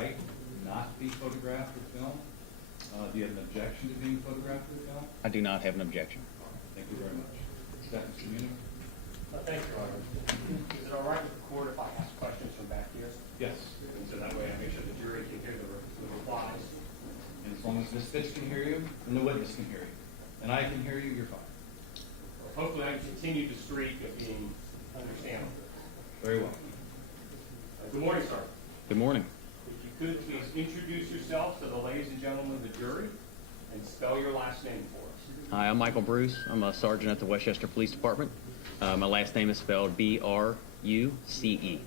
right not to be photographed or filmed. Do you have an objection to being photographed or filmed? I do not have an objection. Thank you very much. Second, Mr. Munich? Thank you, Your Honor. Is it all right with the court if I ask questions from back here? Yes. And so that way I make sure the jury can hear the replies. And as long as Ms. Fitch can hear you, and the witness can hear you, and I can hear you, you're fine. Hopefully I can continue the streak of being understandable. Very well. Good morning, sir. Good morning. If you could, please introduce yourself to the ladies and gentlemen of the jury and spell your last name for us. Hi, I'm Michael Bruce. I'm a sergeant at the Westchester Police Department. My last name is spelled B-R-U-C-E.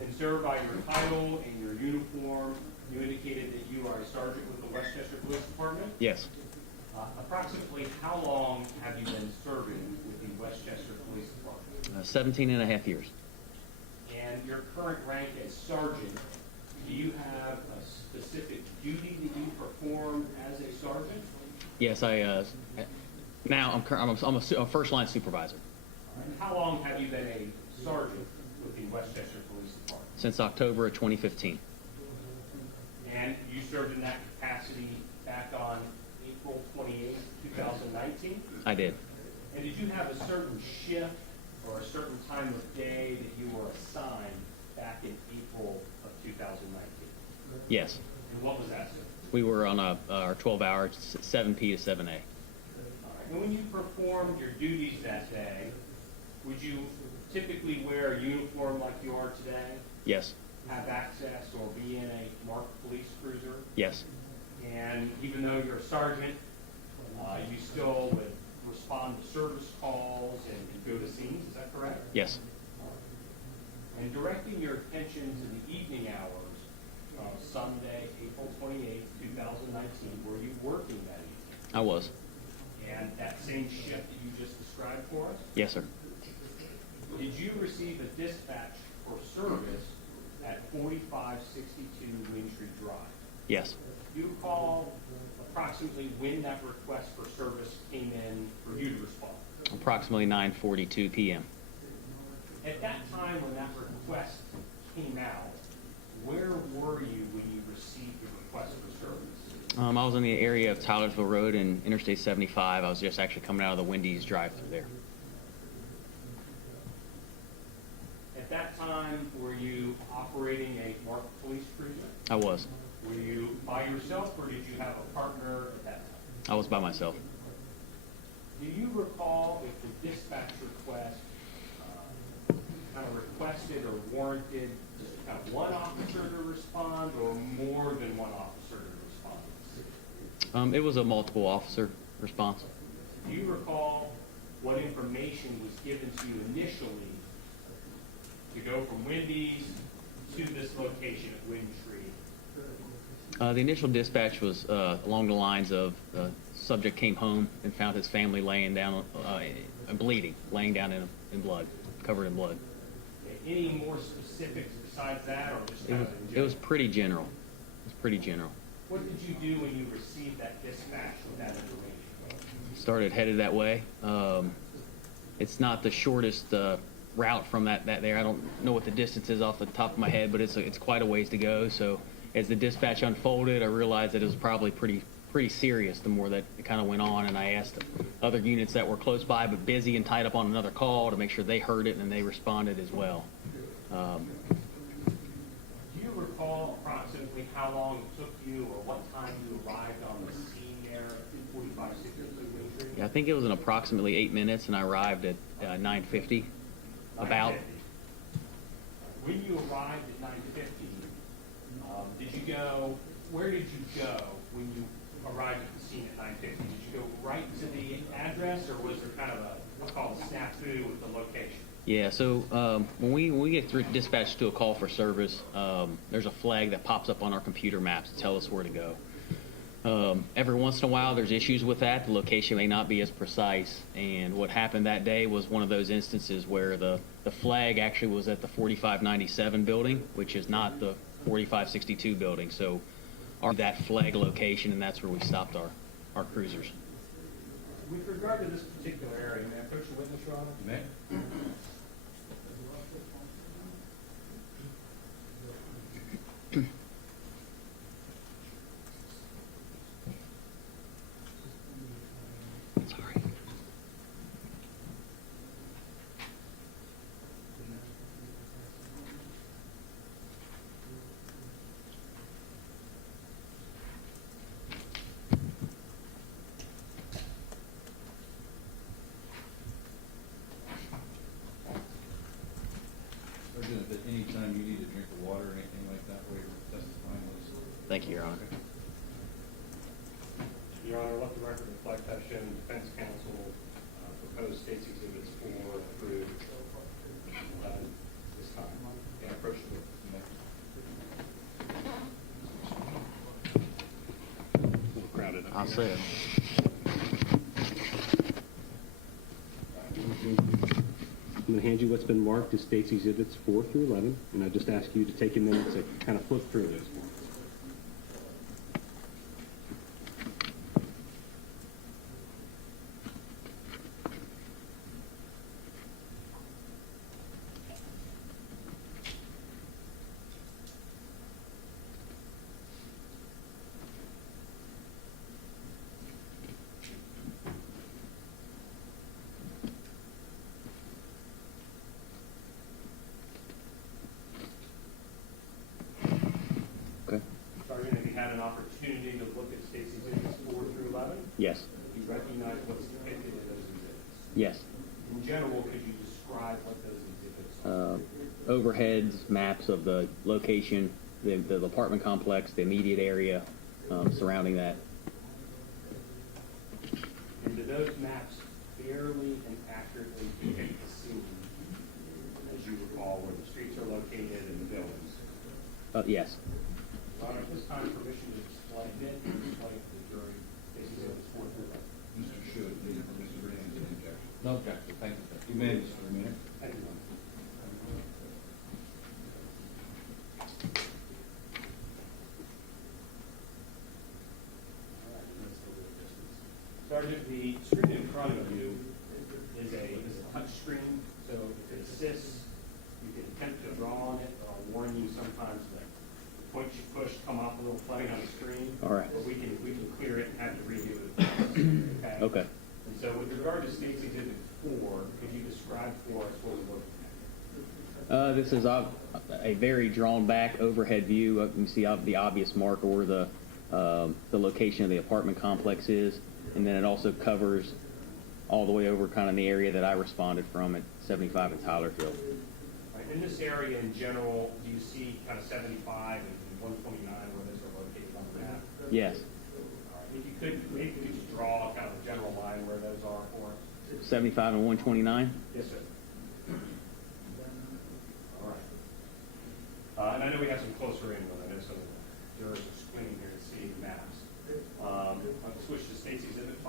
And sir, by your title and your uniform, you indicated that you are a sergeant with the Westchester Police Department. Yes. Approximately how long have you been serving with the Westchester Police Department? 17 and a half years. And your current rank as sergeant, do you have a specific duty that you perform as a sergeant? Yes, now I'm a first line supervisor. And how long have you been a sergeant with the Westchester Police Department? Since October of 2015. And you served in that capacity back on April 28, 2019? I did. And did you have a certain shift or a certain time of day that you were assigned back in April of 2019? Yes. And what was that, sir? We were on our 12-hour 7P to 7A. All right. And when you performed your duties that day, would you typically wear a uniform like you are today? Yes. Have access or be in a marked police cruiser? Yes. And even though you're a sergeant, you still would respond to service calls and go to scenes, is that correct? Yes. And directing your attention to the evening hours of Sunday, April 28, 2019, were you working that evening? I was. And that same shift that you just described for us? Yes, sir. Did you receive a dispatch for service at 4562 Wyndtree Drive? Yes. Do you recall approximately when that request for service came in for you to respond? Approximately 9:42 p.m. At that time when that request came out, where were you when you received the request for service? I was in the area of Tylersville Road and Interstate 75. I was just actually coming out of the Wendy's drive-through there. At that time, were you operating a marked police cruiser? I was. Were you by yourself or did you have a partner at that time? I was by myself. Do you recall if the dispatch request kind of requested or warranted just kind of one officer to respond or more than one officer to respond? It was a multiple officer response. Do you recall what information was given to you initially to go from Wendy's to this location at Wyndtree? The initial dispatch was along the lines of the subject came home and found his family laying down, bleeding, laying down in blood, covered in blood. Any more specifics besides that, or just It kind was, of in it general? was pretty general. It was pretty general. What did you do when you received that dispatch with that information? Headed that way. It's not the shortest route from that there. I don't know what the distance is off the top of my head, but it's quite a ways to go. So as the dispatch unfolded, I realized that it was probably pretty serious the more that it kind of went on, and I asked other units that were close by but busy and tied up on another call to make sure they heard it and they responded as well. Do you recall approximately how long it took you or what time you arrived on the scene there at 245 Wyndtree? Yeah, I think it was in approximately 8 minutes, and I arrived at 9:50. About. 9:50. When you arrived at 9:50, where did you go when you arrived at the scene at 9:50? Did you go right to the address, or was there kind of what's called a snafu with the location? Yeah, so when we get through dispatch to a call for service, there's a flag that pops up on our computer maps to tell us where to go. Every once in a while, there's issues with that. The location may not be as precise, and what happened that day was one of those instances where the flag actually was at the 4597 building, which is not the 4562 building. So that flag location, and that's where we stopped our cruisers. With regard to this particular area, may I approach the witness, Your Honor? You may. Thank you, Your Honor. Your Honor, let the record reflect that shown defense counsel proposed state's exhibits 4 through 11 this time. Yeah, approach the witness. A little crowded up I'll here. say it. I'm going to hand you what's been marked as state's exhibits 4 through 11, and I just ask you to take a minute to kind of flip through those. Okay. Sergeant, have you had an opportunity to look at state's exhibits 4 through 11? Yes. Do you recognize what's depicted in those exhibits? Yes. In general, could you describe what those exhibits are? Overheads, maps of the location, the apartment complex, the immediate area surrounding that. And do those maps fairly and accurately depict the scene, as you recall, where the streets are located and the buildings? Yes. Your Honor, at this time, permission to explain it and explain to the jury state's exhibits 4 through 11. Mr. Should, please, Mr. Green, any objection? No objection, thank you, sir. You may, Mr. Ramirez. Thank you. Sergeant, the screen in front of you is a touch screen, so if it assists, you can attempt to draw on it, but I'll warn you sometimes the points you push come off a little funny on the screen. All right. But we can clear it and have you redo it. Okay? Okay. And so with regard to State's Exhibit 4, could you describe for us what we're looking at? This is a very drawn back overhead view. You can see the obvious marker where the location of the apartment complex is, and then it also covers all the way over kind of the area that I responded from at 75 in Tylerfield. Right, in this area in general, do you see kind of 75 and 129 where those are located on the map? Yes. All right, if you could, maybe you could just draw kind of a general line where those are for us. 75 and 129? Yes, sir. All right. And I know we have some closer in, but I know some jurors are squinting here to see the maps. I'll switch to State's Exhibit